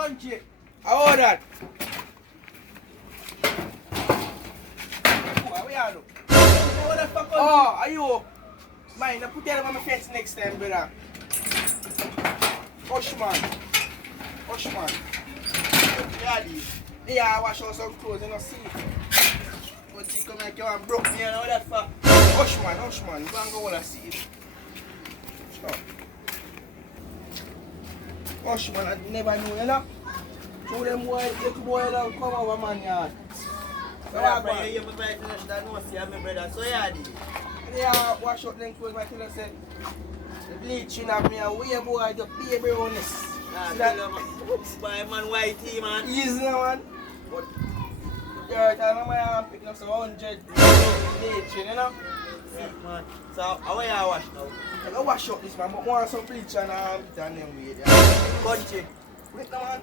country. How that? Where we are? Oh, are you? Mind, I put that on my face next time, brother. Hush, man. Hush, man. Yeah, I wash out some clothes, you know, see. But you come like you and broke me and all that for. Hush, man. Go and go and see it. Sure. Hush, man, I never knew, you know. Show them boy, little boy don't come over, man, yard. So I go. You have to know that no see my brother, so yeah, yeah, wash out them clothes, my tell you say. The bleaching of me and we boy the baby on this. Nah, boy, man, white tea, man. Easy, man. But dirt, I know my arm picking up some 100 bleaching, you know. Yeah, man. So, how are you wash now? I go wash out this, man, but more some bleach and them weed. Country. Wait now, man.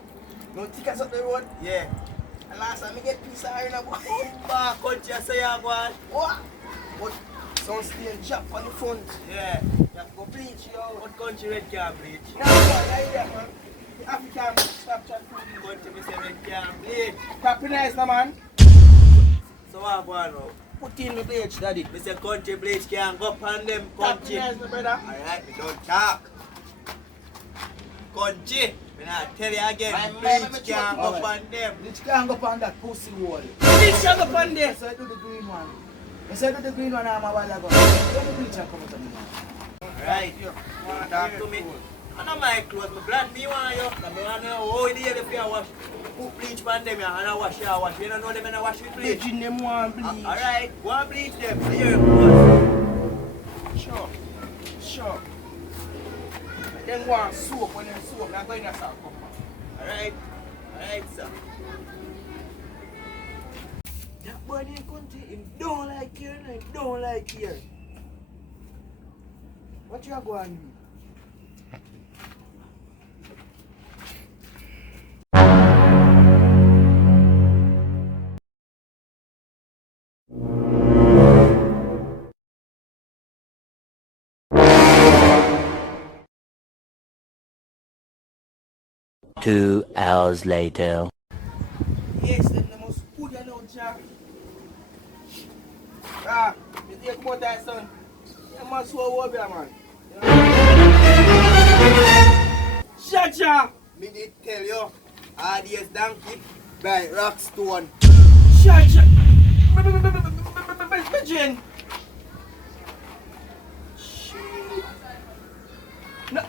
No tickets up the road? Yeah. And last time I get piece of iron, boy. Country, I say you go on. What? But some stain drop on the front. Yeah. You have to go bleach, yo. What country red can't bleach? No, man. The African Snapchat country, we say red can't bleach. Copy nice, no, man. So what go on now? Put in the bleach, daddy. We say country bleach can't go on them country. Copy nice, my brother. Alright, we don't talk. Country. I tell you again, bleach can't go on them. Bleach can't go on that pussy wall. Bleach can't go on them. So I do the green one. I said do the green one a while ago. Don't the bleach come out of me now. Right, you want to talk to me? I know my clothes, my brand me want you. I want to know how it is if you wash. Put bleach on them and I wash. You don't know them and I wash with bleach. Bleach them want bleach. Alright, go and bleach them. Here you go. Sure. Then want soap when them soap. Now go in the soap. Alright, sir. That boy in the country, him don't like here, him don't like here. What you are going to do? Two hours later. Yes, then the most good you know, Jack. Ah, you take more that son. You must go over there, man. Cha-cha! Me did tell you, RDS donkey by Rockstone. Cha-cha! Pigeon! Shit! No!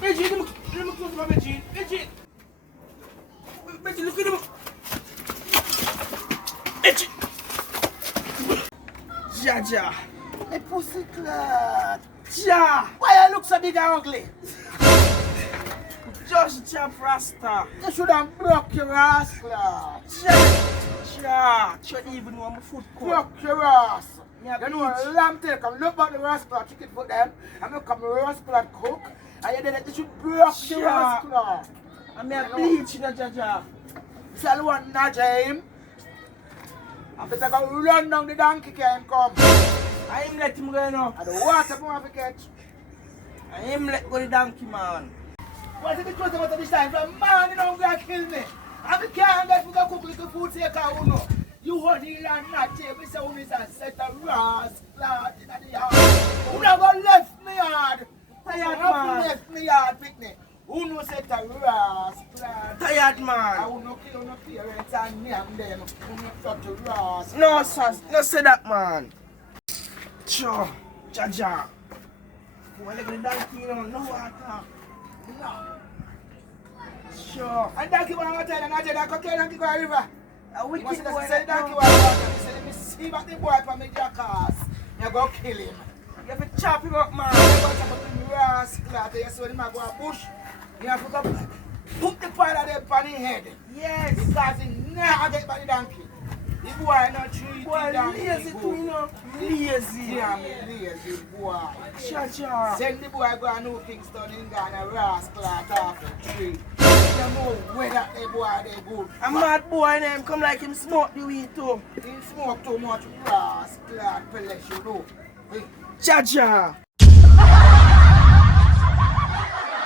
Pigeon, let me close my pigeon! Pigeon! Pigeon, look at him! Pigeon! Ja! My pussy clot. Ja! Why you look so big and ugly? Just chop Rasta! You should have broke your ass, clot. Ja! You don't even know my foot cut. Broke your ass. Yeah, You know a lamb tail come look back the rascal chicken for them and look at the rascal cook and you did you should broke your ass, clot. I'm a bleach in the Jaja. Sell one naja him. And better go run down the donkey can come. I am let him go now. And the water come have to catch. I am let go the donkey, man. What is the truth about this time? From man, you don't gonna kill me. And we can't get to go cook little food to your uno. You hold the land not take me say uno is a set of rascal in the yard. Who never left me yard? Tired Who man. left me yard picnic? Uno set of rascal. Tired I man. will not kill no parents and name them. Uno such a rascal. No, sir. No say that, man. Sure. Jaja. When they go the donkey, no water. No. Sure. And donkey want to tell them not to go donkey go a river. A You wicked must boy say that donkey now. want to water. Say let me see back the boy from me jackass. You go kill him. You have to chop him up, man. You see when him go a bush, you have to go put the part of them on his head. Yes. Because he never get by the donkey. The boy not treat Boy, the donkey lazy good. too, you know. Lazy. Yeah, me lazy boy. Cha-cha. Send the boy go and New Kingston in Ghana, rascal off the tree. You know whether the boy they good. A mad boy name come like him smoke the weed too. He smoke too much rascal, you know. Cha-cha.